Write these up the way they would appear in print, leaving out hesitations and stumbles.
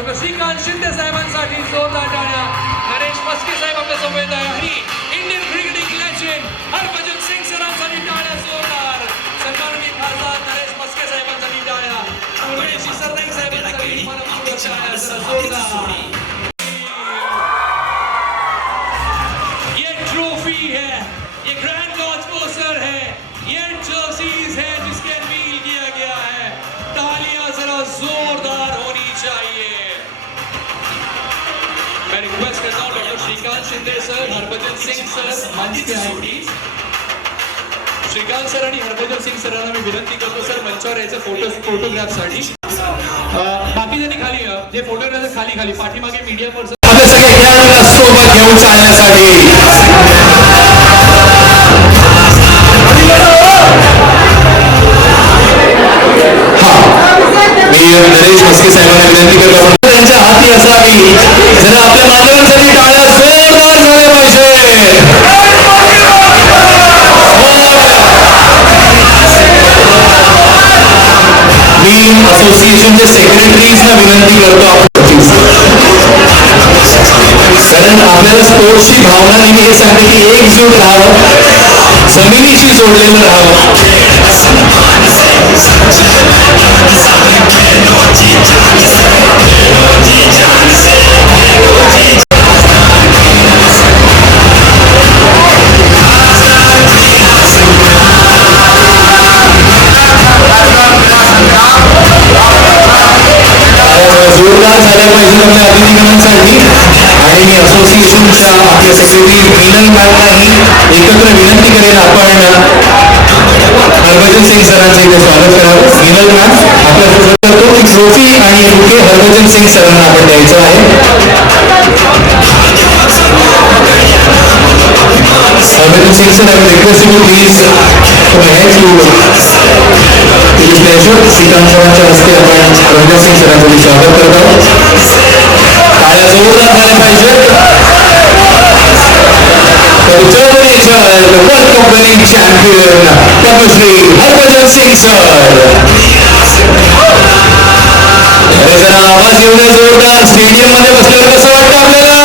Doctor Shrikant Shinde साहेबांसाठी जोरदार टाळ्या. नरेश मस्के साहेब आपल्या समवेत आहे आणि Indian cricketing legend Harbhajan Singh सरांसाठी टाळ्या जोरदार. सन्माननीय खासदार नरेश मस्के साहेबांसाठी टाळ्या. गणेश सरनाईक साहेबांसाठी मनपूर्वक टाळ्या जोरदार. ये ट्रॉफी है, ये ग्रैंड लॉज पोस्टर है, ये जर्सीज है जिसके अनवील किया गया है. तालियां जरा जोरदार होनी चाहिए. मैं रिक्वेस्ट करता हूं doctor Shrikant Shinde sir, Harbhajan Singh sir मंच पे आए प्लीज. श्रीकांत सर आणि हरभजन सिंग सरांना मी विनंती करतो सर मंचावर यायचं फोटोग्राफसाठी. बाकी जणी खाली जे फोटोग्राफर खाली खाली पाठीमागे मीडिया पर्सन आपल्या सगळ्या खेळाडूंना सोबत घेऊन चालण्यासाठी मी नरेश मस्के साहेबांना विनंती करतो त्यांच्या हाती असावी. जरा आपल्या मानवांसाठी टाळ्या जोरदार झाल्या पाहिजे. मी असोसिएशनच्या सेक्रेटरीजना विनंती करतो कारण आपल्याला स्पोर्ट्सची भावना नेहमी हे सांगते की एकजूट राहावं, जमिनीशी जोडलेलं राहावं. जोरदार झाल्या पाहिजे आपल्या अतिथीगणांसाठी. आणि मी असोसिएशनच्या आपल्या सेक्रेटरी मीनल मॅमलाही एकत्र विनंती करेन आपण हरभजन सिंग सरांचे इथे स्वागत करावं. मीनल मॅम आपल्या सोबत करतो की ट्रॉफी आणि बुके हरभजन सिंग सरांना आपण द्यायचं आहे. Harbhajan Singh sir, I request you please come ahead to the pleasure. Shrikant सरांच्या हस्ते आपण हरभजन सिंग सरांचं स्वागत करत आहोत. टाळ्या जोरदार झाल्या पाहिजे. The World Cup winning champion Padmashri Harbhajan Singh sir. जरा आवाज येऊ दे जोरदार. स्टेडियम मध्ये बसल्यावर कसं वाटतं आपल्याला?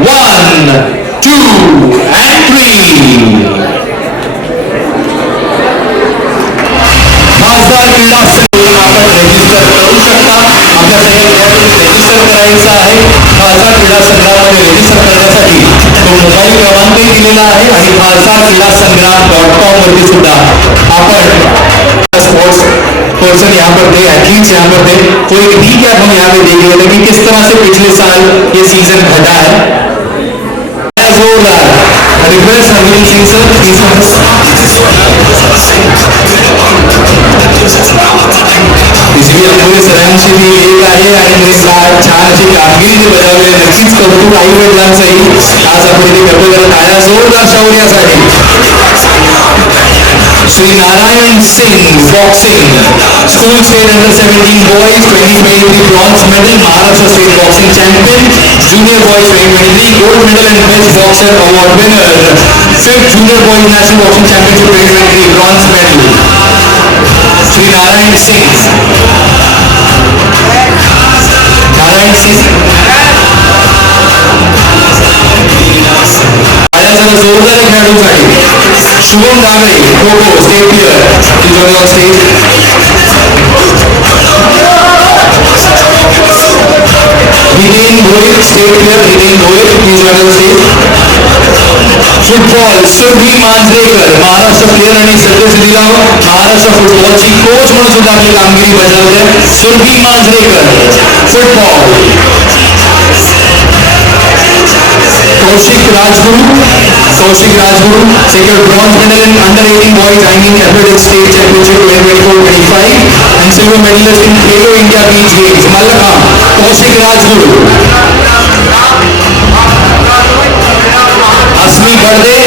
One, two, and three. खासदार क्रीडा संघ आपण रजिस्टर करू शकता. आपल्या सगळ्या रजिस्टर करायचं आहे. खासदार क्रीडा संग्रामध्ये रजिस्टर करण्यासाठी तो मोबाईल क्रमांकही दिलेला आहे आणि खासदार क्रीडा संग्राम.com वरती सुद्धा आपण स्पोर्ट्स पर्सन यहाँ पर थे, एथलीट्स यहाँ पर थे. तो एक रीकैप हम यहाँ पे देख रहे थे कि किस तरह से पिछले साल ये सीजन घटा है. जोरदार रिक्वेस्ट हरभजन सिंग सर इसलिए पुढे सरांची मी एक आहे आणि छान अशी कामगिरी बजावली. नक्कीच कौतुक आई वडिलांचंही आज आपण इथे करतो. तर टाळ्या जोरदार शौर्यासाठी. Shri Narayan Singh boxing school state under 17 boys 2023 bronze medal, Maharashtra state boxing champion, junior boys 2023 gold medal and best boxer award winner, 5th junior boys national boxing championship 2023 bronze medal, Shri Narayan Singh. Narayan Singh जरा जोरदार खेळाडूंसाठी. Shubham Dangre kho kho state player join on stage. Hiten Bhoir state player, Hiten Bhoir please join on stage. Football Surabhi Manjrekar Maharashtra player आणि सद्यस्थितीला महाराष्ट्र फुटबॉलची coach म्हणून सुद्धा आपली कामगिरी बजावते. Surbhi Manjrekar football. Kaushik Rajguru secured bronze medal in under 18 boys hanging athletics state championship 2024-25 and silver medalist in Khelo India Beach Games. Mallakhamb Kaushik Rajguru. Asmi Burde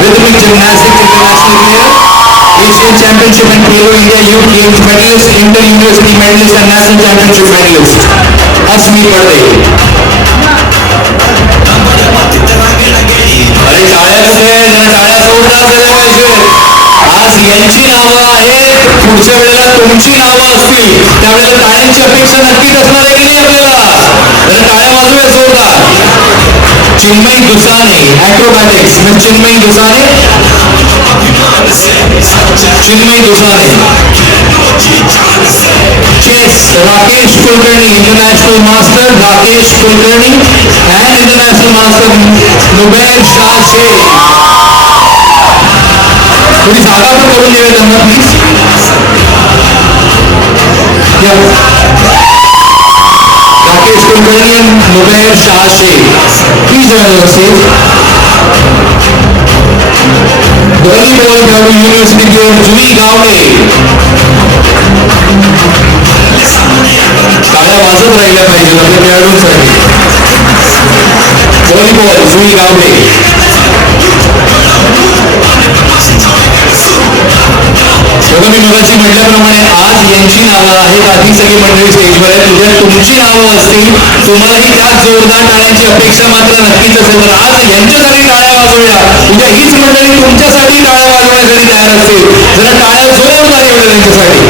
rhythmic gymnastics international player, Asian championship and Khelo India Youth Games medalist, inter-university medalist and national championship medalist. Asmi Burde. अरे टाळ्या कुठे? जरा टाळ्या जोरदार ज्या वेळेला तुमची नावं असतील त्यावेळेला टाळ्यांची अपेक्षा नक्कीच असणार आहे की नाही आपल्याला. तर टाळ्या वाजूया जोरदार. Chinmay Dusane acrobatics, Chinmay Dusane, Chinmay Dusane. Chess Rakesh Kulkarni, international master Rakesh Kulkarni and international master Nubair Shah Shaikh. थोडी जागा पण करून देऊया त्यांना please. Rakesh Kulkarni and Nubair Shah Shaikh, please join us stage. Volleyball खेळाडू युनिव्हर्सिटी प्लेयर जुई गावडे. टाळ्या वाजत राहिल्या पाहिजे आपल्या खेळाडूंसाठी. व्हॉलीबॉल जुई गावडे. बघा मी मगाशी म्हटल्याप्रमाणे आज यांची नावं आहेत, आधी सगळी मंडळी स्टेजवर आहेत. उद्या तुमची नावं असतील, तुम्हालाही त्याच जोरदार टाळ्यांची अपेक्षा मात्र नक्कीच असेल. तर आज यांच्यासाठी टाळ्या वाजवूया, उद्या हीच मंडळी तुमच्यासाठी टाळ्या वाजवण्यासाठी तयार असतील. जरा टाळ्या जोरदार येऊया त्यांच्यासाठी.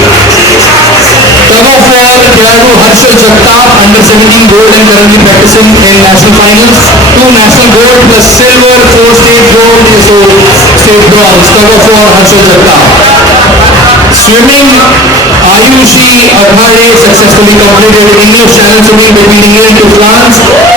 टग ऑफ वॉर खेळाडू Harshal Jagtap, under 17 gold and currently practicing in national finals. 2 national gold plus silver, 4 state gold, so state bronze. Tug of war Harshal Jagtap. Swimming, Ayushi Aghare successfully completed English Channel swimming between England to France.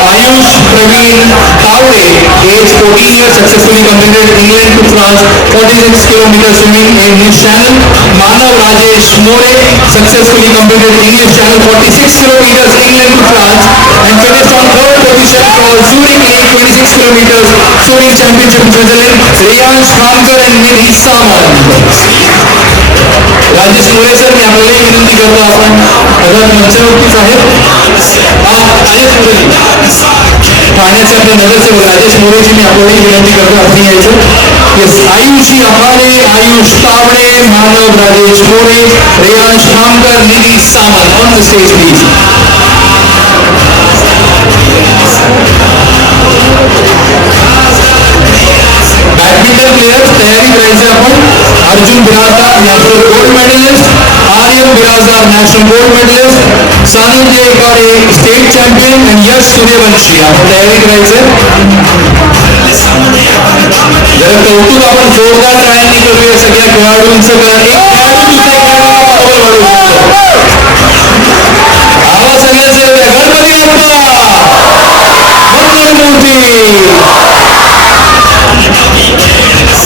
Ayush Praveen Tawde, age 14 years, successfully completed England to France 46 kilometer swimming in English Channel. Manav Rajesh More successfully completed English Channel 46 kilometers England to France and finished on third position for Zurich Lake 26 kilometers swimming championship Switzerland. Riyansh Khamkar and Nidhi Samant. Rajesh More sir, मी आपल्यालाही विनंती करतो आपण आता मंचावरतीच आहेत. ठाण्याचे आपले नगरसेवक राजेश मोरेची मी आपल्यालाही विनंती करतो आपण यायचं. Yes, Ayushi Abhare, Ayush Tawde, Manav Rajesh More, Reyansh Khamkar, Nidhi Samant on the stage please. Badminton players तयारी करायची आपण. Arjun Birajdar national gold medallist, Aryan Birajdar national gold medallist, Sanidhya Ekade state champion आणि यश सूर्यवंशी. आपण तयारी करायचं. जरा कौतुक आपण जोरदार टाळ्यांनी करूया सगळ्या खेळाडूंचं. आवाज सगळ्याच गणपती बाप्पा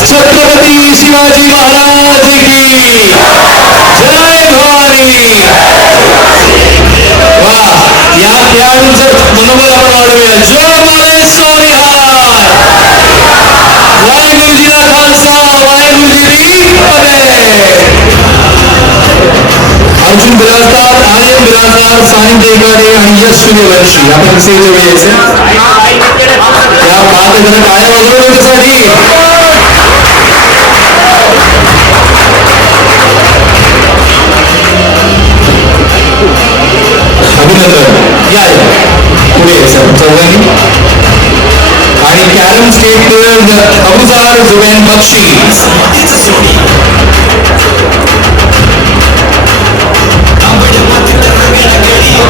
छत्रपती शिवाजी महाराज की जय भवानी. वा, या खेळाडूंचं मनोबल आपण वाढवूया. जय मालेश्वर हार. वाहेगुरु जी का खालसा, वाहेगुरु जी की फतेह. अर्जुन बिराजदार, आर्यन बिराजदार, सानिध्य एकाडे आणि यश सूर्यवंशी आपण स्टेजवर यायचं. त्या पाच जण टाळ्या वाजवून त्याच्यासाठी. अभिनंदन. या पुढे चौघांनी. आणि carrom state player Abuzar Zubain Bakshi.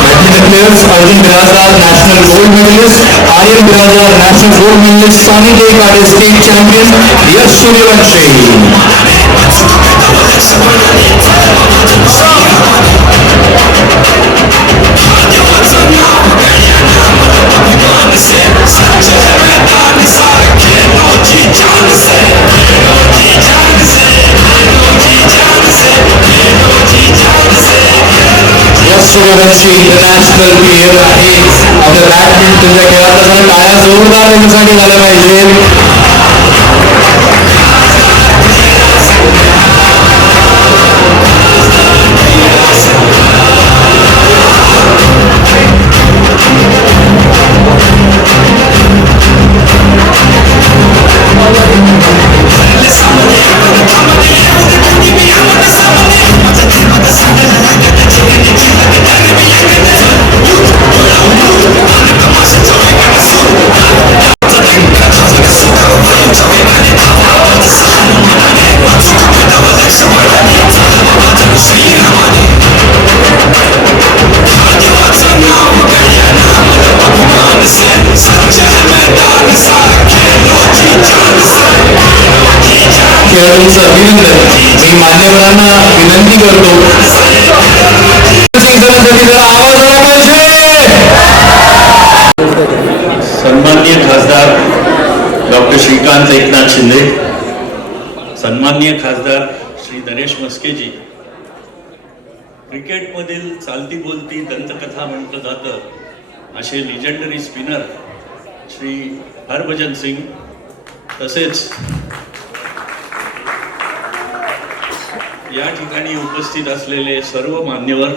Badminton players Arjun Birajdar national gold medallist, Aryan Birajdar national gold medallist, Sanidhya Ekade state champion, Yash Suryavanshi. Suryavanshi international player आहे. आपल्या बॅडमिंटनच्या खेळात असताना टाळ्या जोरदार त्यांच्यासाठी झाल्या पाहिजेत. त्यांचं अभिनंदन मी मान्यवरांना विनंती करतो. सन्माननीय खासदार डॉक्टर श्रीकांत एकनाथ शिंदे, सन्माननीय खासदार श्री नरेश मस्केजी, क्रिकेटमधील चालती बोलती दंतकथा म्हटलं जातं असे लिजेंडरी स्पिनर श्री हरभजन सिंग, तसेच या ठिकाणी उपस्थित असलेले सर्व मान्यवर,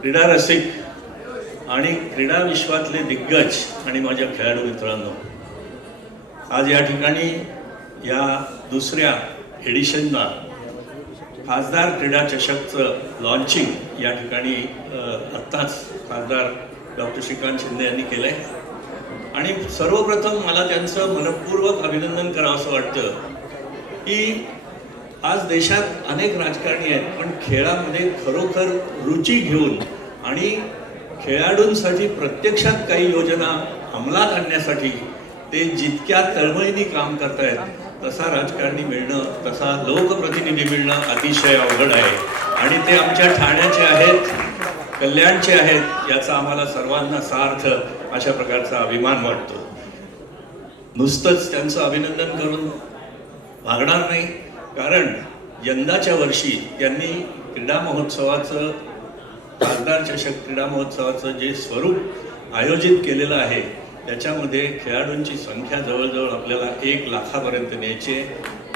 क्रीडा रसिक आणि क्रीडा विश्वातले दिग्गज आणि माझ्या खेळाडू मित्रांनो, आज या ठिकाणी या दुसऱ्या एडिशनला खासदार क्रीडा चषकचं लॉन्चिंग या ठिकाणी आत्ताच खासदार डॉक्टर श्रीकांत शिंदे यांनी केलं आहे. आणि सर्वप्रथम मला त्यांचं मनपूर्वक अभिनंदन करावं असं वाटतं की आज देशात अनेक राजकारणी आहेत, पण खेळामध्ये खरोखर रुची घेऊन आणि खेळाडूंसाठी प्रत्यक्षात काही योजना अंमलात आणण्यासाठी ते जितक्या तळमळीने काम करतायत तसा राजकारणी मिळणं, तसा लोकप्रतिनिधी मिळणं अतिशय अवघड आहे. आणि ते आमच्या ठाण्याचे आहेत, कल्याणचे आहेत, याचा आम्हाला सर्वांना सार्थ अशा प्रकारचा अभिमान वाटतो. नुसतंच त्यांचं अभिनंदन करून भागणार नाही, कारण यंदाच्या वर्षी त्यांनी क्रीडा महोत्सवाचं, खासदार चषक क्रीडा महोत्सवाचं जे स्वरूप आयोजित केलेलं आहे त्याच्यामध्ये खेळाडूंची संख्या जवळजवळ आपल्याला 1 लाखापर्यंत न्यायची.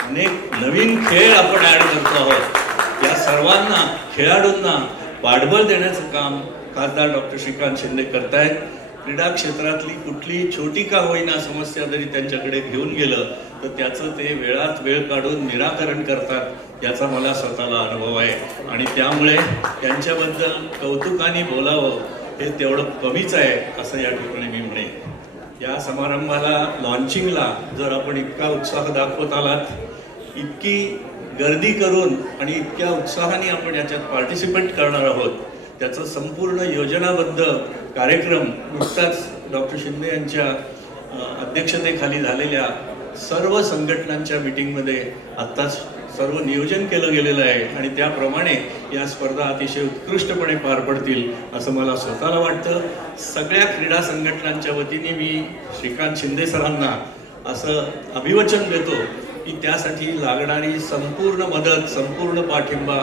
अनेक नवीन खेळ आपण ॲड करतो आहोत. या सर्वांना खेळाडूंना पाठबळ देण्याचं काम खासदार डॉक्टर श्रीकांत शिंदे करतायत. क्रीडा क्षेत्रातली कुठली छोटी का होईना समस्या जरी त्यांच्याकडे घेऊन गेलं तर त्याचं ते वेळात वेळ काढून निराकरण करतात, याचा मला स्वतःला अनुभव आहे. आणि त्यामुळे त्यांच्याबद्दल कौतुकाने बोलावं हे तेवढं कमीच आहे असं या ठिकाणी मी म्हणेन. या समारंभाला लॉन्चिंगला जर आपण इतका उत्साह दाखवत आलात, इतकी गर्दी करून आणि इतक्या उत्साहाने आपण याच्यात पार्टिसिपेट करणार आहोत, त्याचं संपूर्ण योजनाबद्ध कार्यक्रम नुकताच डॉक्टर शिंदे यांच्या अध्यक्षतेखाली झालेल्या सर्व संघटनांच्या मीटिंगमध्ये आत्ताच सर्व नियोजन केलं गेलेलं आहे आणि त्याप्रमाणे या स्पर्धा अतिशय उत्कृष्टपणे पार पडतील असं मला स्वतःला वाटतं. सगळ्या क्रीडा संघटनांच्या वतीने मी श्रीकांत शिंदे सरांना असं अभिवचन देतो की त्यासाठी लागणारी संपूर्ण मदत, संपूर्ण पाठिंबा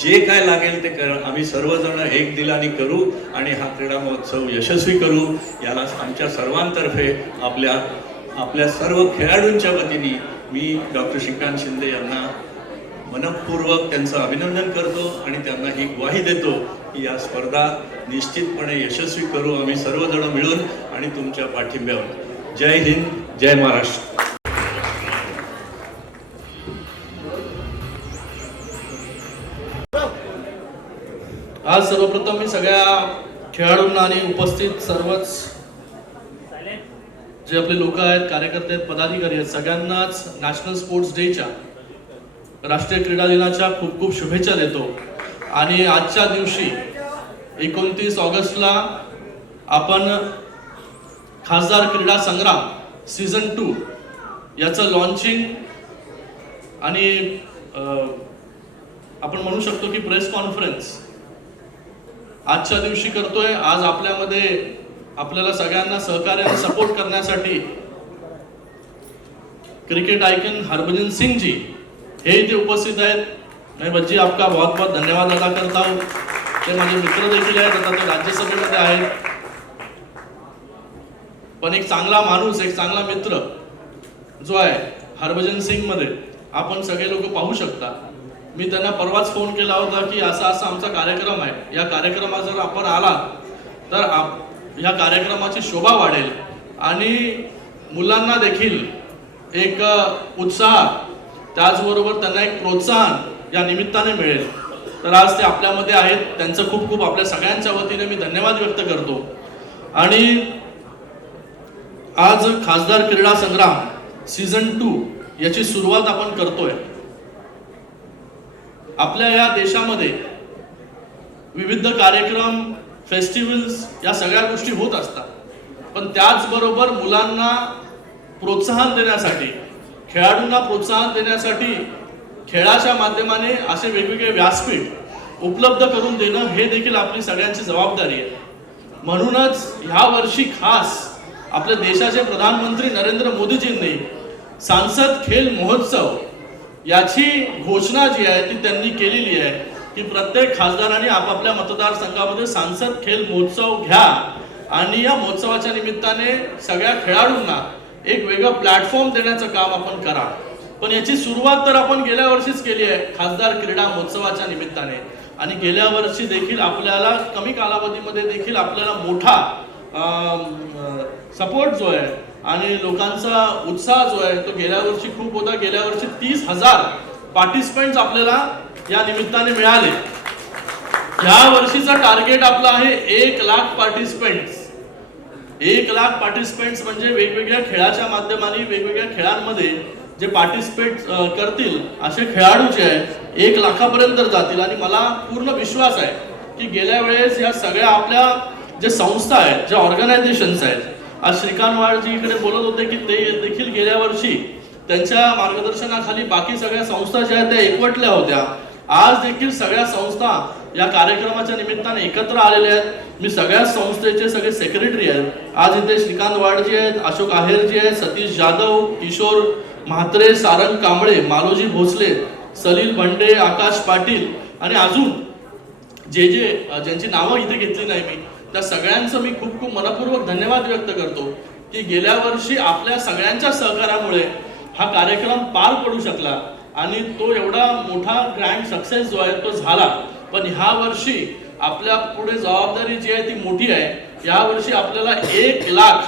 जे काय लागेल ते आम्ही सर्वजण एक दिलाने करू आणि हा क्रीडा महोत्सव यशस्वी करू. याला आमच्या सर्वांतर्फे आपल्या सर्व खेळाडूंच्या वतीने मी डॉक्टर श्रीकांत शिंदे यांना मनपूर्वक त्यांचं अभिनंदन करतो आणि त्यांना ही ग्वाही देतो की या स्पर्धा निश्चितपणे यशस्वी करू आम्ही सर्वजण मिळून आणि तुमच्या पाठिंब्यावर. जय हिंद, जय महाराष्ट्र. आज सर्वप्रथम मी सगळ्या खेळाडूंना आणि उपस्थित सर्वच जे आपले लोक आहेत, कार्यकर्ते आहेत, पदाधिकारी आहेत, सगळ्यांनाच नॅशनल स्पोर्ट्स डेच्या, राष्ट्रीय क्रीडा दिनाच्या खूप खूप शुभेच्छा देतो. आणि आजच्या दिवशी 29 ऑगस्टला आपण खासदार क्रीडा संग्राम सीझन 2 याचं लॉन्चिंग आणि आपण म्हणू शकतो की प्रेस कॉन्फरन्स आजच्या दिवशी करतोय. आज आपल्याला सगळ्यांना सहकार्य आणि सपोर्ट करण्यासाठी क्रिकेट आइकन हरभजन सिंह जी हे इथे उपस्थित आहेत. मैं बच्ची आपका बहुत बहुत धन्यवाद अदा करता हूँ. ते माझे मित्र देखील आहेत, आता ते राज्यसभेमध्ये आहेत. पण एक चांगला माणूस, एक चांगला मित्र जो आहे हरभजन सिंग मध्ये आपण सगळे लोक पाहू शकता. मी त्यांना परवाच फोन केला होता की असा असा आमचा कार्यक्रम आहे, या कार्यक्रमात जर आपण आलात तर या कार्यक्रमाची शोभा वाढेल आणि मुलांना देखील एक उत्साह, त्याचबरोबर त्यांना एक प्रोत्साहन या निमित्ताने मिळेल. तर आज ते आपल्यामध्ये आहेत, त्यांचं खूप खूप आपल्या सगळ्यांच्या वतीने मी धन्यवाद व्यक्त करतो. आणि आज खासदार क्रीडा संग्राम सीझन 2 याची सुरुवात आपण करतोय. आपल्या या देशामध्ये विविध कार्यक्रम, फेस्टिवल्स या सगळ्या गोष्टी होत असतात, पण त्याचबरोबर मुलांना प्रोत्साहन देण्यासाठी, खेळाडूंना प्रोत्साहन देण्यासाठी खेळाच्या माध्यमाने असे वेगवेगळे व्यासपीठ उपलब्ध करून देणं हे देखील आपली सगळ्यांची जबाबदारी आहे. म्हणूनच ह्या वर्षी खास आपल्या देशाचे प्रधानमंत्री नरेंद्र मोदीजींनी सांसद खेल महोत्सव याची घोषणा जी आहे ती त्यांनी केलेली आहे की प्रत्येक खासदारांनी आपापल्या मतदारसंघामध्ये सांसद खेल महोत्सव घ्या आणि या महोत्सवाच्या निमित्ताने सगळ्या खेळाडूंना एक वेगळं प्लॅटफॉर्म देण्याचं काम आपण करा. पण याची सुरुवात तर आपण गेल्या वर्षीच केली आहे खासदार क्रीडा महोत्सवाच्या निमित्ताने, आणि गेल्या वर्षी देखील आपल्याला कमी कालावधीमध्ये देखील आपल्याला मोठा सपोर्ट जो आहे आणि लोकांचा उत्साह जो आहे तो गेल्या वर्षी खूप होता. गेल्या वर्षी 30,000 पार्टिसिपेंट्स आपल्याला या निमित्ताने मिळाले. या वर्षीचा टार्गेट आपला आहे 1,00,000 पार्टिसिपेंट्स. 1,00,000 पार्टिसिपेंट्स म्हणजे वेगवेगळ्या खेळाच्या माध्यमाने वेगवेगळ्या खेळांमध्ये जे पार्टिसिपेट करतील असे खेळाडू जे आहेत 1,00,000पर्यंत जातील. आणि मला पूर्ण विश्वास आहे की गेल्या वेळेस या सगळ्या आपल्या जे संस्था आहेत, ज्या ऑर्गनायझेशन्स आहेत, आज श्रीकांत वाडजी इकडे बोलत होते की ते देखील गेल्या वर्षी त्यांच्या मार्गदर्शनाखाली बाकी सगळ्या संस्था ज्या आहेत त्या एकवटल्या होत्या. आज देखील सगळ्या संस्था या कार्यक्रमाच्या निमित्ताने एकत्र आलेल्या आहेत. मी सगळ्या संस्थेचे सगळे सेक्रेटरी आहेत. आज इथे श्रीकांत वाडजी आहेत, अशोक आहेरजी आहेत, सतीश जाधव, किशोर म्हात्रे, सारंग कांबळे, मालोजी भोसले, सलील भंडे, आकाश पाटील आणि अजून ज्यांची नावं इथे घेतली नाही मी, त्या सगळ्यांचं मी खूप खूप मनपूर्वक धन्यवाद व्यक्त करतो की गेल्या वर्षी आपल्या सगळ्यांच्या सहकार्यामुळे हा कार्यक्रम पार पडू शकला आणि तो एवढा मोठा ग्रँड सक्सेस जो आहे तो झाला. पण ह्या वर्षी आपल्या पुढे जबाबदारी जी आहे ती मोठी आहे. या वर्षी आपल्याला 1,00,000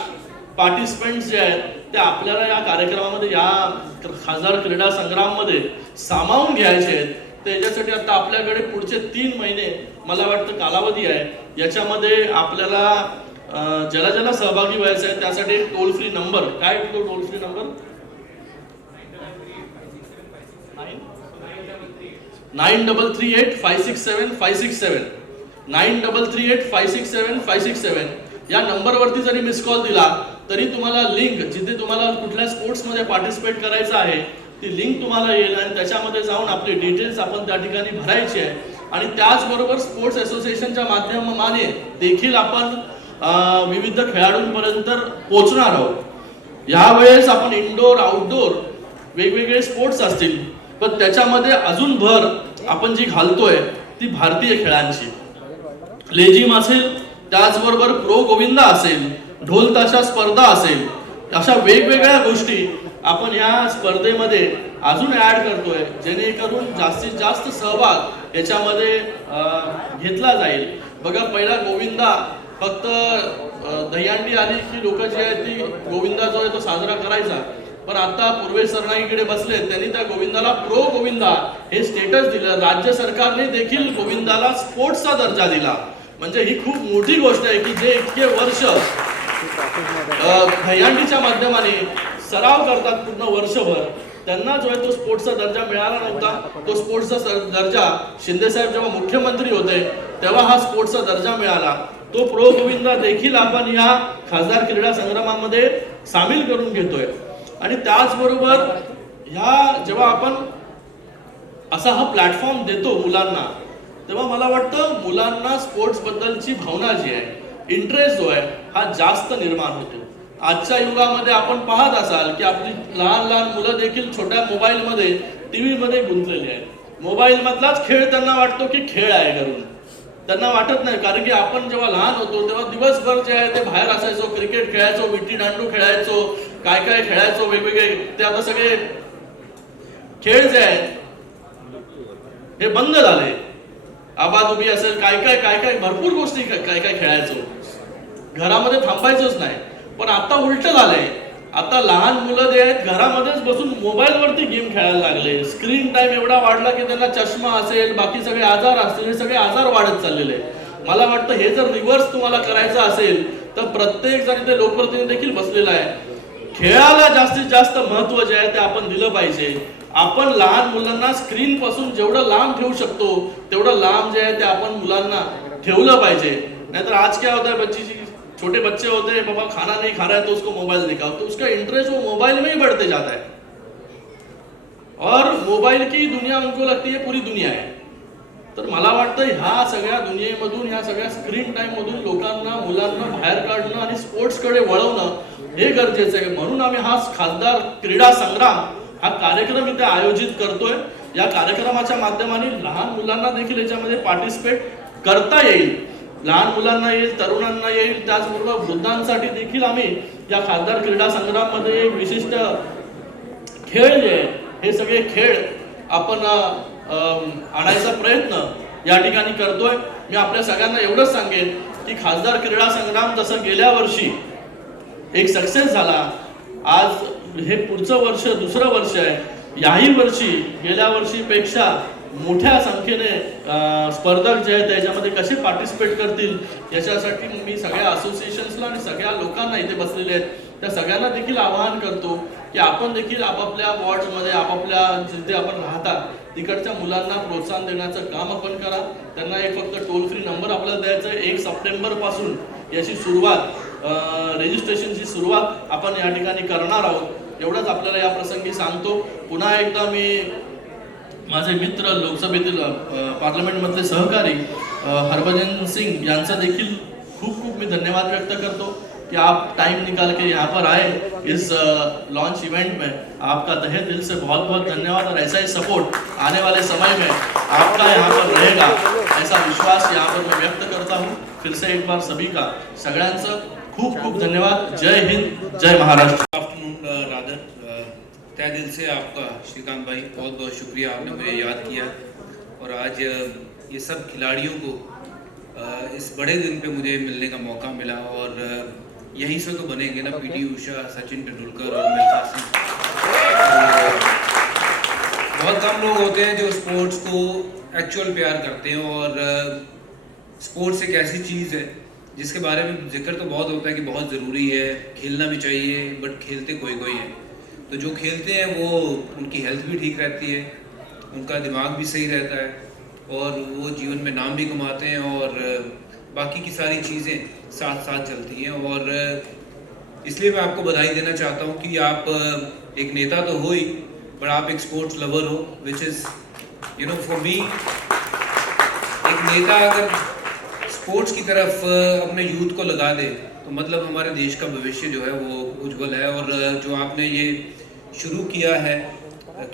पार्टिसिपेंट्स जे आहेत ते आपल्याला या कार्यक्रमामध्ये, या खासदार क्रीडा संग्राममध्ये सामावून घ्यायचे आहेत. त्याच्यासाठी आता आपल्याकडे पुढचे 3 महिने मला वाटतं कालावधी आहे. याच्यामध्ये आपल्याला ज्याला सहभागी व्हायचं आहे त्यासाठी एक टोल फ्री नंबर, काय तो टोल फ्री नंबर 9338567567 9338567567 या नंबरवरती जरी मिस कॉल दिला तरी तुम्हाला लिंक, जिथे तुम्हाला कुठल्या स्पोर्ट्समध्ये पार्टिसिपेट करायचं आहे ती लिंक तुम्हाला येईल आणि त्याच्यामध्ये जाऊन आपले डिटेल्स आपण त्या ठिकाणी भरायचे आहे. आणि त्याचबरोबर स्पोर्ट्स असोसिएशनच्या माध्यमाने देखील आपण विविध खेळाडूंपर्यंत पोहोचणार आहोत. यावेळेस आपण इंडोर आउटडोर वेगवेगळे स्पोर्ट्स असतील, पण त्याच्यामध्ये अजून भर आपण जी घालतोय ती भारतीय खेळांची. लेझिम असेल, त्याचबरोबर प्रो गोविंदा असेल, ढोल ताशा स्पर्धा असेल, अशा वेगवेगळ्या गोष्टी आपण या स्पर्धेमध्ये अजून ऍड करतोय, जेणेकरून जास्तीत जास्त सहभाग याच्यामध्ये घेतला जाईल. बघा, पहिला गोविंदा फक्त दहीहंडी आली की लोक जी आहेत ती गोविंदा जो आहे तो साजरा करायचा. पण आता पूर्वेश सरनाईकडे बसले, त्यांनी त्या गोविंदाला प्रो गोविंदा हे स्टेटस दिलं. राज्य सरकारने देखील गोविंदाला स्पोर्ट्सचा दर्जा दिला. म्हणजे ही खूप मोठी गोष्ट आहे की जे इतके वर्ष दहीहंडीच्या माध्यमाने सराव करतात पूर्ण वर्षभर, त्यांना जो आहे तो स्पोर्ट्सचा दर्जा मिळाला नव्हता. तो स्पोर्ट्सचा दर्जा शिंदे साहेब जेव्हा मुख्यमंत्री होते तेव्हा हा स्पोर्ट्सचा दर्जा मिळाला. तो प्रो गोविंदा देखील आपण या खासदार क्रीडा संग्रामामध्ये सामील करून घेतोय. आणि त्याचबरोबर ह्या जेव्हा आपण असा हा प्लॅटफॉर्म देतो मुलांना, तेव्हा मला वाटतं मुलांना स्पोर्ट्स बद्दलची भावना जी आहे, इंटरेस्ट जो आहे हा जास्त निर्माण होतो. आजच्या युगामध्ये आपण पाहत असाल की आपली लहान लहान मुलं देखील छोट्या मोबाईलमध्ये, टीव्ही मध्ये गुंतलेली आहेत. मोबाईल मधलाच खेळ त्यांना वाटतो की खेळ आहे करून, त्यांना वाटत नाही. कारण की आपण जेव्हा लहान होतो तेव्हा दिवसभर जे आहे ते बाहेर असायचो, क्रिकेट खेळायचो, विट्टी दांडू खेळायचो, काय काय खेळायचो वेगवेगळे. ते आता सगळे खेळ जे आहेत हे बंद झाले. आबादुबी असेल, काय काय भरपूर गोष्टी काय काय खेळायचो, घरामध्ये थांबायचोच नाही. पण आता उलट झालंय. आता लहान मुलं जे आहेत घरामध्येच बसून मोबाईलवरती गेम खेळायला लागले. स्क्रीन टाइम एवढा वाढला की त्यांना चष्मा असेल, बाकी सगळे आजार असतील, हे सगळे आजार वाढत चाललेले. मला वाटतं हे जर रिव्हर्स तुम्हाला करायचं असेल तर प्रत्येक जण इथे लोकप्रतिनिधी देखील बसलेला आहे. खेळाला जास्तीत जास्त महत्व जे आहे ते आपण दिलं पाहिजे. आपण लहान मुलांना स्क्रीन पासून जेवढं लांब ठेवू शकतो तेवढं लांब जे आहे ते आपण मुलांना ठेवलं पाहिजे. नाहीतर आज क्या होता है, बच्ची छोटे बच्चे होते हैं, बाबा खाना नहीं खा रहा है तो उसको मोबाइल दिखाओ, तो उसका इंटरेस्ट वो मोबाइल में ही बढ़ते जाता है. और मोबाईल की दुनिया उनको लगती है पूरी दुनिया आहे. तर मला वाटतं ह्या सगळ्या दुनियेमधून, ह्या सगळ्या स्क्रीन टाइम मधून लोकांना, मुलांना बाहेर काढणं आणि स्पोर्ट्सकडे वळवणं हे गरजेचं आहे. म्हणून आम्ही हा खासदार क्रीडा संग्राम हा कार्यक्रम इथे आयोजित करतोय. या कार्यक्रमाच्या माध्यमाने लहान मुलांना देखील याच्यामध्ये पार्टिसिपेट करता येईल. लहान मुलांना येईल, तरुणांना येईल, त्याचबरोबर वृद्धांसाठी देखील आम्ही या खासदार क्रीडा संग्राममध्ये एक विशिष्ट खेळ जे आहे, हे सगळे खेळ आपण आणायचा प्रयत्न या ठिकाणी करतोय. मी आपल्या सगळ्यांना एवढंच सांगेन की खासदार क्रीडा संग्राम जसं गेल्या वर्षी एक सक्सेस झाला, आज हे पुढचं वर्ष दुसरं वर्ष आहे. याही वर्षी गेल्या वर्षीपेक्षा मोठ्या संख्येने स्पर्धक जे आहेत त्याच्यामध्ये कसे पार्टिसिपेट करतील याच्यासाठी मी सगळ्या असोसिएशन्सला आणि सगळ्या लोकांना इथे बसलेले आहेत त्या सगळ्यांना देखील आवाहन करतो की आपण देखील आपापल्या वॉर्ड्समध्ये, आपापल्या जिथे आपण राहता तिकडच्या मुलांना प्रोत्साहन देण्याचं काम आपण करा. त्यांना एक फक्त टोल फ्री नंबर आपल्याला द्यायचा आहे. 1 सप्टेंबर पासून याची सुरुवात, रजिस्ट्रेशनची सुरुवात आपण या ठिकाणी करणार आहोत. एवढंच आपल्याला या प्रसंगी सांगतो. पुन्हा एकदा मी माझे मित्र, लोकसभेतील पार्लमेंटमधले सहकारी हरभजन सिंग यांचा देखील खूप खूप मी धन्यवाद व्यक्त करतो कि आप टाइम निकाल के यहाँ पर आए इस लॉन्च इवेंट में. आपका तहे दिल से बहुत बहुत धन्यवाद और ऐसा ही सपोर्ट आने वाले समय में आपका यहाँ पर रहेगा ऐसा विश्वास यहाँ पर मैं व्यक्त करता हूँ. फिर से एक बार सभी का, सगळ्यांचं खूप खूप धन्यवाद. जय हिंद, जय महाराष्ट्र. तहे दिल से आपका श्रीकांत भाई बहुत बहुत शुक्रिया, आपने मुझे याद किया और आज ये सब खिलाड़ियों को इस बड़े दिन पे मुझे मिलने का मौका मिला. और यहीं से तो बनेंगे ना पीटी उषा, सचिन तेंदुलकर और मिल्खा सिंह. बहुत कम लोग होते हैं जो स्पोर्ट्स को एक्चुअल प्यार करते हैं और स्पोर्ट्स एक ऐसी चीज़ है जिसके बारे में जिक्र तो बहुत होता है कि बहुत ज़रूरी है, खेलना भी चाहिए, बट खेलते कोई कोई है. तो जो खेलते हैं वो, उनकी हेल्थ भी ठीक रहती है, उनका दिमाग भी सही रहता है और वो जीवन में नाम भी कमाते हैं और बाकी की सारी चीज़ें साथ साथ चलती हैं. और इसलिए मैं आपको बधाई देना चाहता हूँ कि आप एक नेता तो हो ही, पर आप एक स्पोर्ट्स लवर हो, which is you know for me. एक नेता अगर स्पोर्ट्स की तरफ अपने यूथ को लगा दे तो मतलब हमारे देश का भविष्य जो है वो उज्जवल है. और जो आपने ये शुरू किया है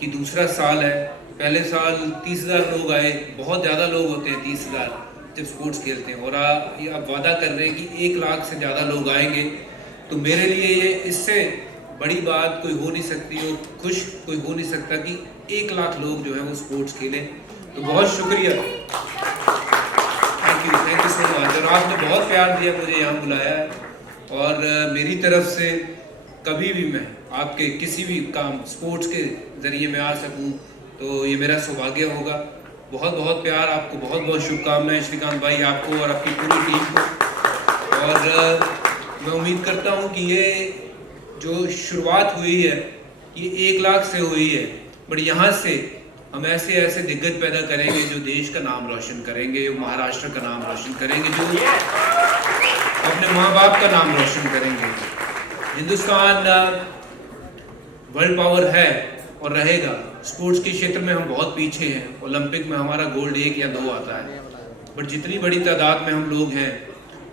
कि दूसरा साल है, पहले साल 30,000 लोग आए, बहुत ज़्यादा लोग होते हैं 30,000 जब स्पोर्ट्स खेलते हैं, और आप वादा कर रहे हैं कि 1 लाख से ज़्यादा लोग आएंगे. तो मेरे लिए ये इससे बड़ी बात कोई हो नहीं सकती और खुश कोई हो नहीं सकता कि 1 लाख लोग जो है वो स्पोर्ट्स खेलें. तो बहुत शुक्रिया, थैंक यू सो मच. और आपने बहुत प्यार दिया, मुझे यहाँ बुलाया है और मेरी तरफ से कभी भी मैं आपके किसी भी काम स्पोर्ट्स के ज़रिए मैं आ सकूं तो ये मेरा सौभाग्य होगा. बहुत बहुत प्यार, आपको बहुत बहुत शुभकामनाएं श्रीकांत भाई, आपको और आपकी पूरी टीम को. और मैं उम्मीद करता हूं कि ये जो शुरुआत हुई है ये 1 लाख से हुई है, बट यहाँ से हम ऐसे ऐसे दिग्गज पैदा करेंगे जो देश का नाम रोशन करेंगे, जो महाराष्ट्र का नाम रोशन करेंगे, जो अपने माँ बाप का नाम रोशन करेंगे. हिंदुस्तान वर्ल्ड पावर है और रहेगा. स्पोर्ट्स के क्षेत्र में हम बहुत पीछे हैं. ओलंपिक में हमारा गोल्ड 1 या 2 आता है, बट जितनी बड़ी तादाद में हम लोग हैं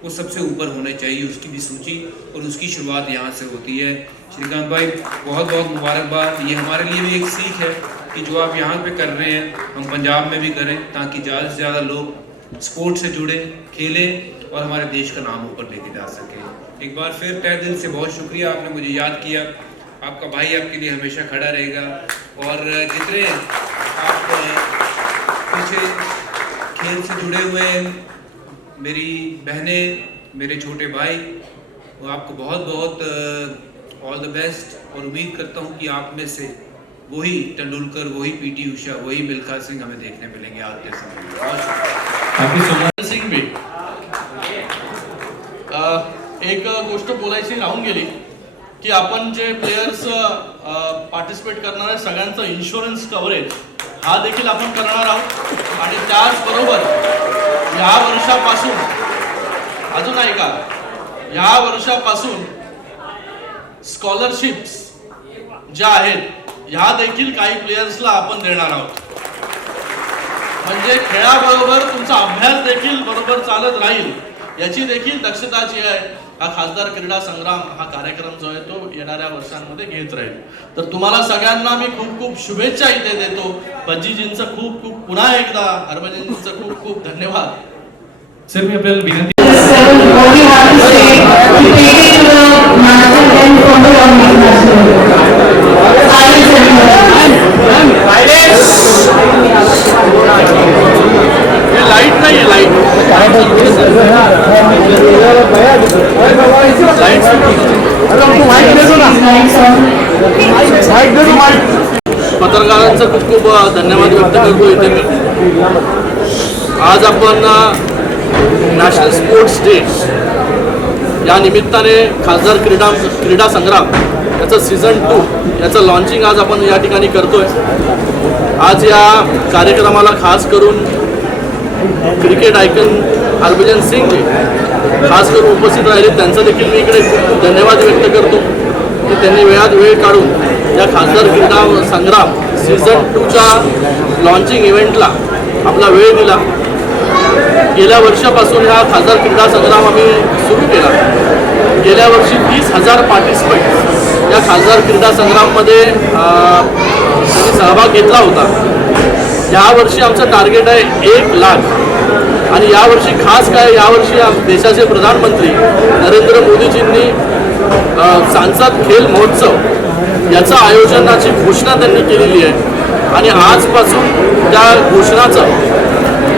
वो सबसे ऊपर होने चाहिए. उसकी भी सूची और उसकी शुरुआत यहाँ से होती है. श्रीकांत भाई बहुत बहुत मुबारकबाद. ये हमारे लिए भी एक सीख है कि जो आप यहाँ पे कर रहे हैं हम पंजाब में भी करें, ताकि ज़्यादा से ज़्यादा लोग स्पोर्ट्स से जुड़े, खेलें और हमारे देश का नाम ऊपर लेके जा सके. एक बार फिर तहे दिल से बहुत शुक्रिया, आपने मुझे याद किया. आपका भाई आपके लिए हमेशा खड़ा रहेगा. और जितने आप पीछे खेल से जुड़े हुए हैं, मेरी बहनें, मेरे छोटे भाई, वो आपको बहुत बहुत ऑल द बेस्ट. और उम्मीद करता हूँ कि आप में से वही तेंदुलकर, वही पीटी उषा, वही मिल्खा सिंह हमें देखने मिलेंगे आते समय. सिंग भी एक गोष्ट बोलायची राहून गेली की आपण जे प्लेयर्स पार्टिसिपेट करणार आहे सगळ्यांचं इन्शुरन्स कव्हरेज हा देखील आपण करणार आहोत. आणि त्याचबरोबर या वर्षापासून अजून ऐका, या वर्षापासून स्कॉलरशिप्स ज्या आहेत ह्या देखील काही प्लेयर्सला आपण देणार आहोत. म्हणजे खेळाबरोबर तुमचा अभ्यास देखील बरोबर चालत राहील याची देखील दक्षता जी आहे हा खासदार क्रीडा संग्राम हा कार्यक्रम जो आहे तो येणाऱ्या वर्षांमध्ये घेत राहील. तर तुम्हाला सगळ्यांना मी खूप खूप शुभेच्छा इथे देतो. भज्जीजींचं खूप खूप पुन्हा एकदा हरभजनजींचं खूप खूप धन्यवाद. सर मी आपल्याला विनंती लाईट नाहीये लाईट पत्रकारांचा खूप खूप धन्यवाद व्यक्त करतो इथे मी. आज आपण नॅशनल स्पोर्ट्स डे या निमित्ताने खासदार क्रीडा संग्राम याचं सीझन 2 याचं लॉन्चिंग आज आपण या ठिकाणी करतोय. आज या कार्यक्रमाला खास करून क्रिकेट आयकन हरभजन सिंग खास करून उपस्थित राहिले. त्यांचा देखील मी इकडे खूप धन्यवाद व्यक्त करतो की त्यांनी वेळात वेळ काढून या खासदार क्रीडा संग्राम सीझन 2च्या लॉन्चिंग इव्हेंटला आपला वेळ दिला. गेल्या वर्षापासून हा खासदार क्रीडा संग्राम आम्ही सुरू केला. गेल्या वर्षी 30,000 पार्टिसिपेंट या खासदार क्रीडा संग्राममध्ये त्यांनी सहभाग घेतला होता. यावर्षी आमचं टार्गेट आहे 1 लाख. आणि यावर्षी खास काय, यावर्षी देशाचे प्रधानमंत्री नरेंद्र मोदीजींनी सांसद खेल महोत्सव याचं आयोजनाची घोषणा त्यांनी केलेली आहे. आणि आजपासून त्या घोषणाचं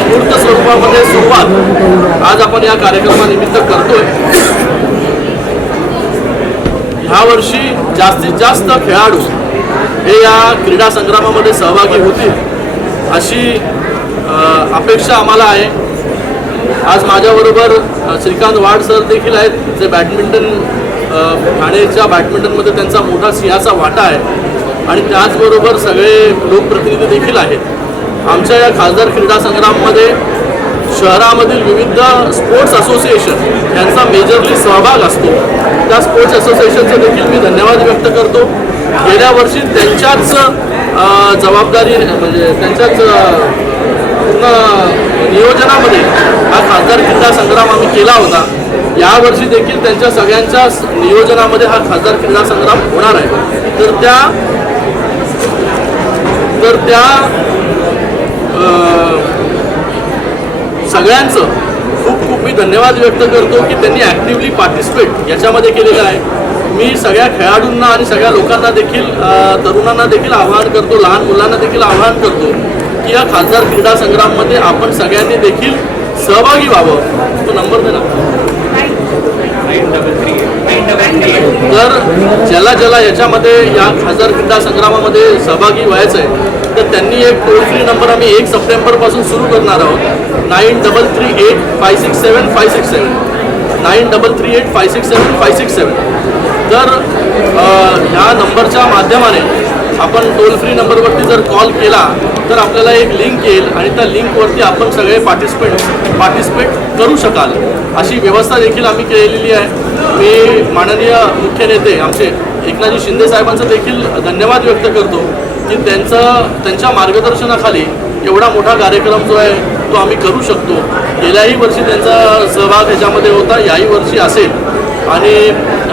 मूर्त स्वरूपामध्ये सुरुवात आज आपण या कार्यक्रमानिमित्त करतोय. ह्या वर्षी जास्तीत जास्त खेळाडू हे या क्रीडा संग्रामामध्ये सहभागी होतील अशी अपेक्षा आम्हाला आहे. आज माझ्याबरोबर श्रीकांत वाड सर देखील आहेत, जे बॅडमिंटन ठाणेच्या बॅडमिंटनमध्ये त्यांचा मोठा सिंहाचा वाटा आहे. आणि त्याचबरोबर सगळे लोकप्रतिनिधी देखील आहेत. आमच्या या खासदार क्रीडा संग्राममध्ये शहरामधील विविध स्पोर्ट्स असोसिएशन यांचा मेजरली सहभाग असतो. त्या स्पोर्ट्स असोसिएशनचे देखील मी धन्यवाद व्यक्त करतो. गेल्या वर्षी त्यांच्याच जबाबदारी म्हणजे त्यांच्याच पूर्ण नियोजनामध्ये हा खासदार क्रीडा संग्राम आम्ही केला होता. यावर्षी देखील त्यांच्या सगळ्यांच्या नियोजनामध्ये हा खासदार क्रीडा संग्राम होणार आहे. तर त्या सगळ्यांचं खूप खूप मी धन्यवाद व्यक्त करतो की त्यांनी ॲक्टिव्हली पार्टिसिपेट याच्यामध्ये केलेलं आहे. मी सगळ्या खेळाडूंना आणि सगळ्या लोकांना देखील तरुणांना देखील आवाहन करतो, लहान मुलांना देखील आवाहन करतो की या खासदार क्रीडा संग्राममध्ये आपण सगळ्यांनी देखील सहभागी व्हावं. तो नंबर दे ना. तर ज्याला याच्यामध्ये या खासदार क्रीडा संग्रामामध्ये सहभागी व्हायचं आहे तर त्यांनी एक टोल फ्री नंबर आम्ही 1 सप्टेंबरपासून सुरू करणार आहोत. 9338567567 9338567567. तर ह्या नंबरच्या माध्यमाने आपण टोल फ्री नंबरवरती जर कॉल केला तर आपल्याला एक लिंक येईल आणि त्या लिंकवरती आपण सगळे पार्टिसिपेट करू शकाल अशी व्यवस्था देखील आम्ही केलेली आहे. मी माननीय मुख्य नेते आमचे एकनाथजी शिंदे साहेबांचं देखील धन्यवाद व्यक्त करतो की त्यांच्या मार्गदर्शनाखाली एवढा मोठा कार्यक्रम जो आहे तो आम्ही करू शकतो. गेल्याही वर्षी त्यांचा सहभाग ह्याच्यामध्ये होता, याही वर्षी असेल. आणि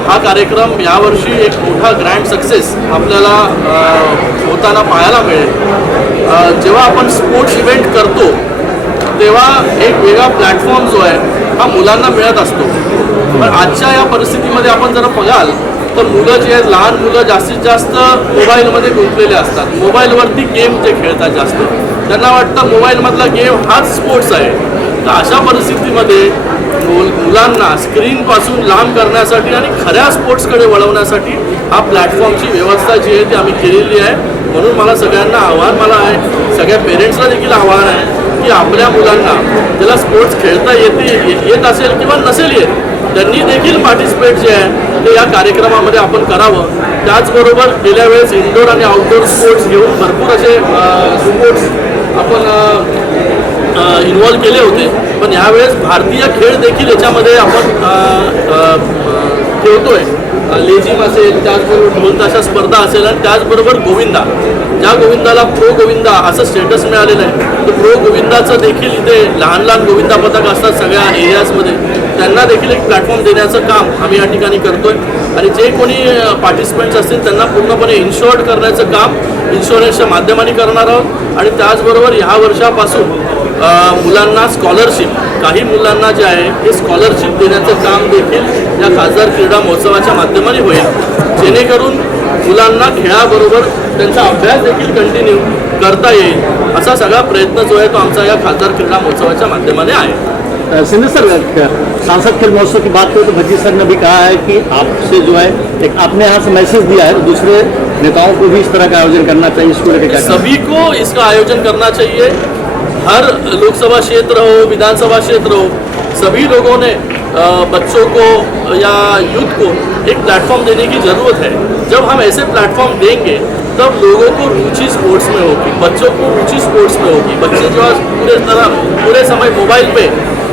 हा कार्यक्रम यावर्षी एक मोठा ग्रँड सक्सेस आपल्याला होताना पाहायला मिळेल. जेव्हा आपण स्पोर्ट्स इव्हेंट करतो तेव्हा एक वेगळा प्लॅटफॉर्म जो आहे हा मुलांना मिळत असतो. पण आजच्या या परिस्थितीमध्ये आपण जर बघाल तर मुलं जी आहेत, लहान मुलं जास्तीत जास्त मोबाईलमध्ये गुंतलेले असतात. मोबाईलवरती गेम जे खेळतात जास्त, त्यांना वाटतं मोबाईलमधला गेम हाच स्पोर्ट्स आहे. तर अशा परिस्थितीमध्ये मुलांना स्क्रीनपासून लांब करण्यासाठी आणि खऱ्या स्पोर्ट्सकडे वळवण्यासाठी हा प्लॅटफॉर्मची व्यवस्था जी आहे ती आम्ही केलेली आहे. म्हणून मला सगळ्यांना मला आहे, सगळ्या पेरेंट्सला देखील आव्हान आहे की आपल्या मुलांना ज्याला स्पोर्ट्स खेळता येत असेल किंवा नसेल येत त्यांनी देखील पार्टिसिपेट जे आहे ते या कार्यक्रमामध्ये आपण करावं. त्याचबरोबर गेल्या वेळेस इनडोअर आणि आउटडोअर स्पोर्ट्स घेऊन भरपूर असे स्पोर्ट्स आपण इन्व्हॉल्व केले होते. पण यावेळेस भारतीय खेळ देखील याच्यामध्ये आपण ठेवतोय. लेझिम असेल, त्याचबरोबर ढोल ताशा स्पर्धा असेल आणि त्याचबरोबर गोविंदा, ज्या गोविंदाला प्रो गोविंदा असं स्टेटस मिळालेलं आहे, तर प्रो गोविंदाचं देखील इथे लहान लहान गोविंदा पथक असतात सगळ्या एरियाजमध्ये, त्यांना देखील एक प्लॅटफॉर्म देण्याचं काम आम्ही या ठिकाणी करतोय. आणि जे कोणी पार्टिसिपंट्स असतील त्यांना पूर्णपणे इन्शुअर्ड करण्याचं काम इन्शुरन्सच्या माध्यमाने करणार आहोत. आणि त्याचबरोबर ह्या वर्षापासून मुलांना स्कॉलरशिप, काही मुलांना जे आहे ते स्कॉलरशिप देण्याचं काम देखील या खासदार क्रीडा महोत्सवाच्या माध्यमाने होईल, जेणेकरून मुलांना खेळाबरोबर त्यांचा अभ्यास देखील कंटिन्यू करता येईल, असा सगळा प्रयत्न जो आहे तो आमचा या खासदार क्रीडा महोत्सवाच्या माध्यमाने आहे. सिंधु सर, सांसद खेल महोत्सव की बात करें तो भज्जी सर ने भी कहा है कि आपसे जो है एक आपने यहाँ से मैसेज दिया है दूसरे नेताओं को भी इस तरह का आयोजन करना चाहिए, इसको लेकर क्या सभी को इसका आयोजन करना चाहिए. हर लोकसभा क्षेत्र हो, विधानसभा क्षेत्र हो, सभी लोगों ने बच्चों को या यूथ को एक प्लेटफॉर्म देने की ज़रूरत है. जब हम ऐसे प्लेटफॉर्म देंगे तब लोगों को रुचि स्पोर्ट्स में होगी, बच्चों को रुचि स्पोर्ट्स में होगी. बच्चे जो है पूरे समय मोबाइल पे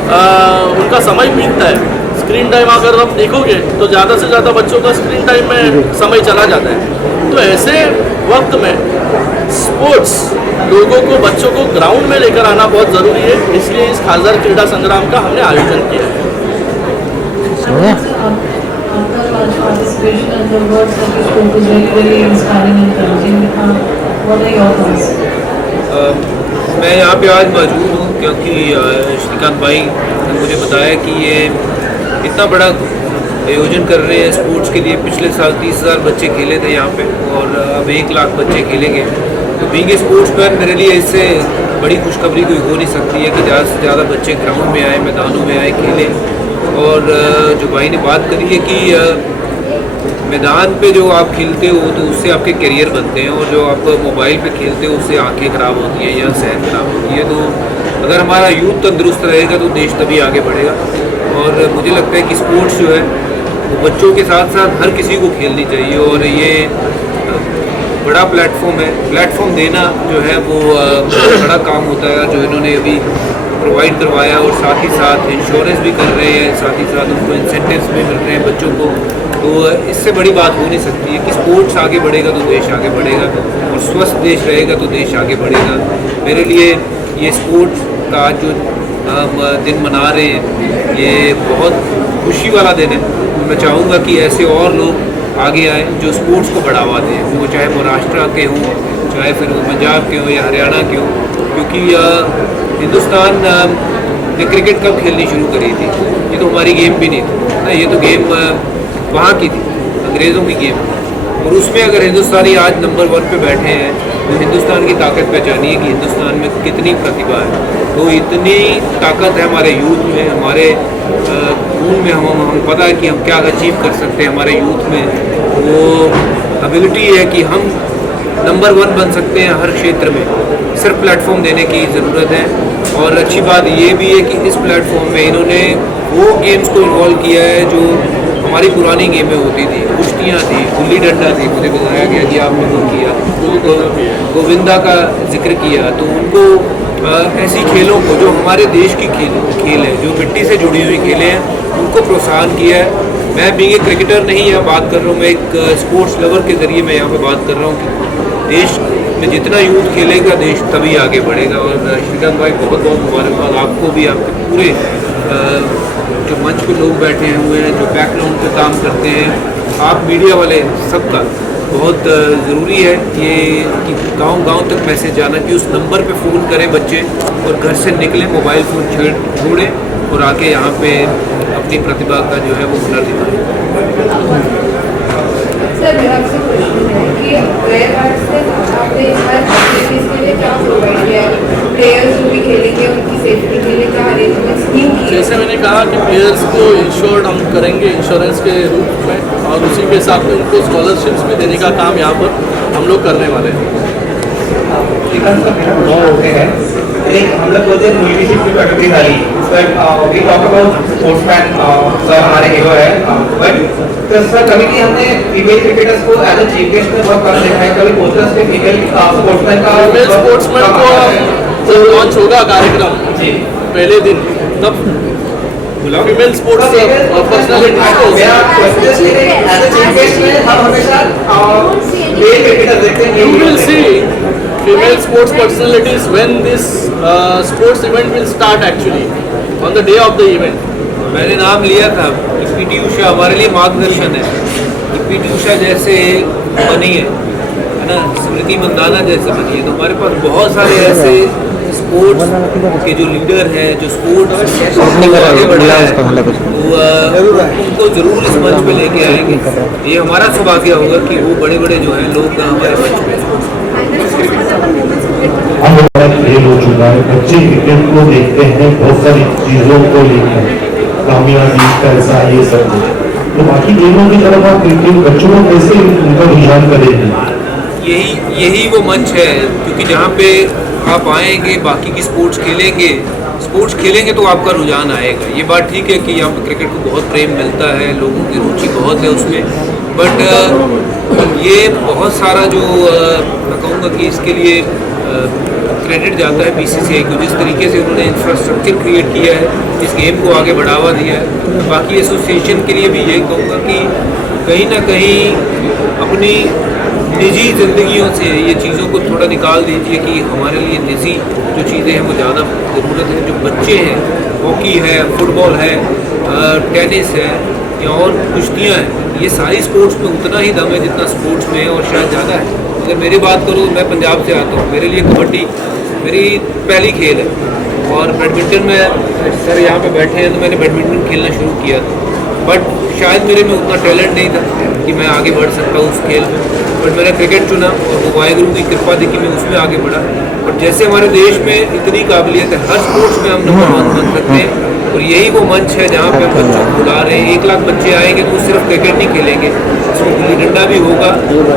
उनका समय बीतता है. स्क्रीन टाइम अगर आप देखोगे तो ज़्यादा से ज़्यादा बच्चों का स्क्रीन टाइम में समय चला जाता है. तो ऐसे वक्त में स्पोर्ट्स लोगों को, बच्चों को ग्राउंड में लेकर आना बहुत ज़रूरी है. इसलिए इस खासदार क्रीडा संग्राम का हमने आयोजन किया है. मैं यहाँ पे आज मौजूद हूँ क्योंकि श्रीकांत भाई ने मुझे बताया कि ये इतना बड़ा आयोजन कर रहे हैं स्पोर्ट्स के लिए. पिछले साल 30,000 बच्चे खेले थे यहाँ पे और अब 1 लाख बच्चे खेलेंगे. तो बीइंग ए स्पोर्ट्समैन मेरे लिए इससे बड़ी खुशखबरी कोई हो नहीं सकती है कि ज़्यादा से ज़्यादा बच्चे ग्राउंड में आए, मैदानों में आए, खेलें. और जो भाई ने बात करी है कि मैदान पे जो आप खेलते हो तो उससे आपके करियर बनते हैं, और जो आप मोबाइल पे खेलते हो उससे आंखें ख़राब होती हैं या सेहत ख़राब होती है. तो अगर हमारा यूथ तंदुरुस्त रहेगा तो देश तभी आगे बढ़ेगा. और मुझे लगता है कि स्पोर्ट्स जो है वो बच्चों के साथ साथ हर किसी को खेलनी चाहिए. और ये बड़ा प्लेटफॉर्म है. प्लेटफॉर्म देना जो है वो बड़ा काम होता है जो इन्होंने अभी प्रोवाइड करवाया. और साथ ही साथ इंश्योरेंस भी कर रहे हैं, साथ ही साथ उनको इंसेंटिव्स भी मिल रहे हैं बच्चों को. तो इससे बड़ी बात हो नहीं सकती है कि स्पोर्ट्स आगे बढ़ेगा तो देश आगे बढ़ेगा, और स्वस्थ देश रहेगा तो देश आगे बढ़ेगा. मेरे लिए ये स्पोर्ट्स का जो दिन मना रहे हैं ये बहुत खुशी वाला दिन है. मैं चाहूँगा कि ऐसे और लोग आगे आए जो स्पोर्ट्स को बढ़ावा दें, वो चाहे महाराष्ट्र के हों, चाहे फिर वो पंजाब के हों या हरियाणा के हों. क्योंकि हिंदुस्तान ने क्रिकेट कब खेलनी शुरू करी थी? ये तो हमारी गेम भी नहीं थी ना, ये तो गेम वहाँ की थी, अंग्रेज़ों की गेम. और उसमें अगर हिंदुस्तानी आज नंबर 1 पे बैठे हैं तो हिंदुस्तान की ताकत पहचानिए कि हिंदुस्तान में कितनी प्रतिभा है. तो इतनी ताकत है हमारे यूथ में, हमारे खून में. हम पता है कि हम क्या अचीव कर सकते हैं. हमारे यूथ में वो एबिलिटी है कि हम नंबर 1 बन सकते हैं हर क्षेत्र में. सिर्फ प्लेटफॉर्म देने की ज़रूरत है. और अच्छी बात ये भी है कि इस प्लेटफॉर्म में इन्होंने वो गेम्स को इन्वॉल्व किया है जो हमारी पुरानी गेमें होती थी. कुश्तियाँ थी, गुल्ली डंडा थी, मुझे बताया गया कि आपने वो किया, गोविंदा का जिक्र किया. तो उनको ऐसी खेलों को जो हमारे देश की खेल है, जो मिट्टी से जुड़ी हुई खेलें हैं, उनको प्रोत्साहन किया है. मैं बीइंग ए क्रिकेटर नहीं यहाँ बात कर रहा हूँ, मैं एक स्पोर्ट्स लवर के ज़रिए मैं यहाँ पे बात कर रहा हूँ कि देश में जितना यूथ खेलेगा देश तभी आगे बढ़ेगा. और श्रीकांत भाई बहुत बहुत मुबारकबाद आपको भी, आपके पूरे जो मंच पे लोग बैठे हुए हैं, जो बैकग्राउंड पे काम करते हैं, आप मीडिया वाले सबका बहुत ज़रूरी है ये कि गांव-गांव तक मैसेज जाना कि उस नंबर पे फ़ोन करें बच्चे और घर से निकलें, मोबाइल फ़ोन छोड़ें और आके यहाँ पे अपनी प्रतिभा का जो है वो हुनर दिखाएं. सर मेरा आपसे क्वेश्चन है कि गए बार से आपने इस बार फैसिलिटीज़ के लिए क्या प्रोवाइड किया है? प्लेयर्स जो भी खेलेंगे उनकी सेफ्टी के लिए क्या अरेंजमेंट्स नहीं किए? जैसे मैंने कहा कि प्लेयर्स को इंश्योर्ड हम करेंगे इंश्योरेंस के रूप में, और उसी के साथ में उनको स्कॉलरशिप्स भी देने का काम यहाँ पर हम लोग करने वाले हैं. हम लोग बोलते हैं लीडरशिप की कैटेगरी वाली, but we talk about sportsman, sir हमारे हीरो है. बट तो सर कभी भी हमने फीमेल क्रिकेटर्स को एज अ चीफ गेस्ट में वर्क कर देखा है, कभी पोस्टर्स पे फीमेल स्पोर्ट्समैन का फीमेल स्पोर्ट्समैन को जब लॉन्च होगा कार्यक्रम जी पहले दिन, तब फीमेल स्पोर्ट्स पर्सनालिटीज को मेरा क्वेश्चन ये है एज अ चीफ गेस्ट में हम हमेशा मेल क्रिकेटर देखते हैं You will see female sports personalities when this sports event will start actually on the day of the event. मैंने नाम लिया था कि पीटी उषा हमारे लिए मार्गदर्शन है कि पीटी उषा जैसे बनी है ना, स्मृति मंदाना जैसे बनी है, तो हमारे पास बहुत सारे ऐसे स्पोर्ट्स के जो लीडर हैं, जो स्पोर्ट्स आगे बढ़ा है, तो उनको जरूर इस मंच पे लेके आएंगे। ये हमारा सौभाग्य होगा कि वो बड़े बड़े जो हैं लोग हमारे मंच पे अब हमारा खेल हो चुका है, बच्चे क्रिकेट को देखते हैं बहुत सारी चीजों को लेकर, कामयाबी पैसा ये सब, तो बाकी गेमों की तरफ आप क्रिकेट बच्चों को कैसे उनका रुझान करेंगे? यही वो मंच है, क्योंकि जहाँ पे आप आएंगे, बाकी की स्पोर्ट्स खेलेंगे तो आपका रुझान आएगा। ये बात ठीक है कि यहाँ पे क्रिकेट को बहुत प्रेम मिलता है, लोगों की रुचि बहुत है उसमें, बट ये बहुत सारा जो मैं कहूँगा कि इसके लिए क्रेडिट जाता है बीसीसीआई को, जिस तरीके से उन्होंने इंफ्रास्ट्रक्चर क्रिएट किया है, इस गेम को आगे बढ़ावा दिया है। बाकी एसोसिएशन के लिए भी यही कहूँगा कि कहीं ना कहीं अपनी निजी ज़िंदगियों से ये चीज़ों को थोड़ा निकाल दीजिए कि हमारे लिए निजी जो चीज़ें हैं वो ज़्यादा ज़रूरत है। जो बच्चे हैं, हॉकी है, फुटबॉल है, टेनिस है या और कुश्तियाँ हैं, ये सारी स्पोर्ट्स में उतना ही दम है जितना स्पोर्ट्स में है, और शायद ज़्यादा है। अगर मेरी बात करूँ, मैं पंजाब से आता हूँ, मेरे लिए कबड्डी मेरी पहली खेल है, और बैडमिंटन में सर यहाँ पे बैठे हैं तो मैंने बैडमिंटन खेलना शुरू किया था, बट शायद मेरे में उतना टैलेंट नहीं था कि मैं आगे बढ़ सकता हूँ उस खेल में, बट मैंने क्रिकेट चुना और वो वाहेगुरु की कृपा थी कि मैं उसमें आगे बढ़ा। और जैसे हमारे देश में इतनी काबिलियत है, हर स्पोर्ट्स में हम नंबर 1 बन सकते हैं, और यही वो मंच है जहाँ पे हम बच्चों को बुला रहे हैं। 1 लाख बच्चे आएंगे तो सिर्फ क्रिकेट नहीं खेलेंगे, उसमें गुल्ली डंडा भी होगा,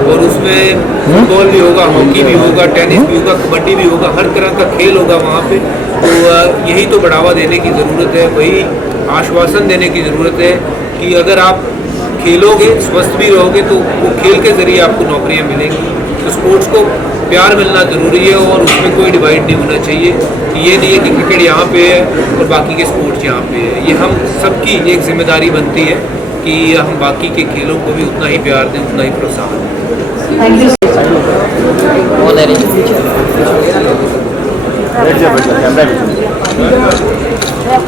और उसमें फुटबॉल भी होगा, हॉकी भी होगा, टेनिस भी होगा, कबड्डी भी होगा, हर तरह का खेल होगा वहाँ पे। तो यही तो बढ़ावा देने की ज़रूरत है, वही आश्वासन देने की ज़रूरत है कि अगर आप खेलोगे, स्वस्थ भी रहोगे, तो वो खेल के ज़रिए आपको नौकरियाँ मिलेंगी। तो स्पोर्ट्स को प्यार मिलना ज़रूरी है, और उसमें कोई डिवाइड नहीं होना चाहिए कि ये नहीं है कि क्रिकेट यहाँ पे है और बाकी के स्पोर्ट्स यहाँ पे है। ये हम सबकी एक जिम्मेदारी बनती है कि हम बाकी के खेलों को भी उतना ही प्यार दें, उतना ही प्रोत्साहन दें।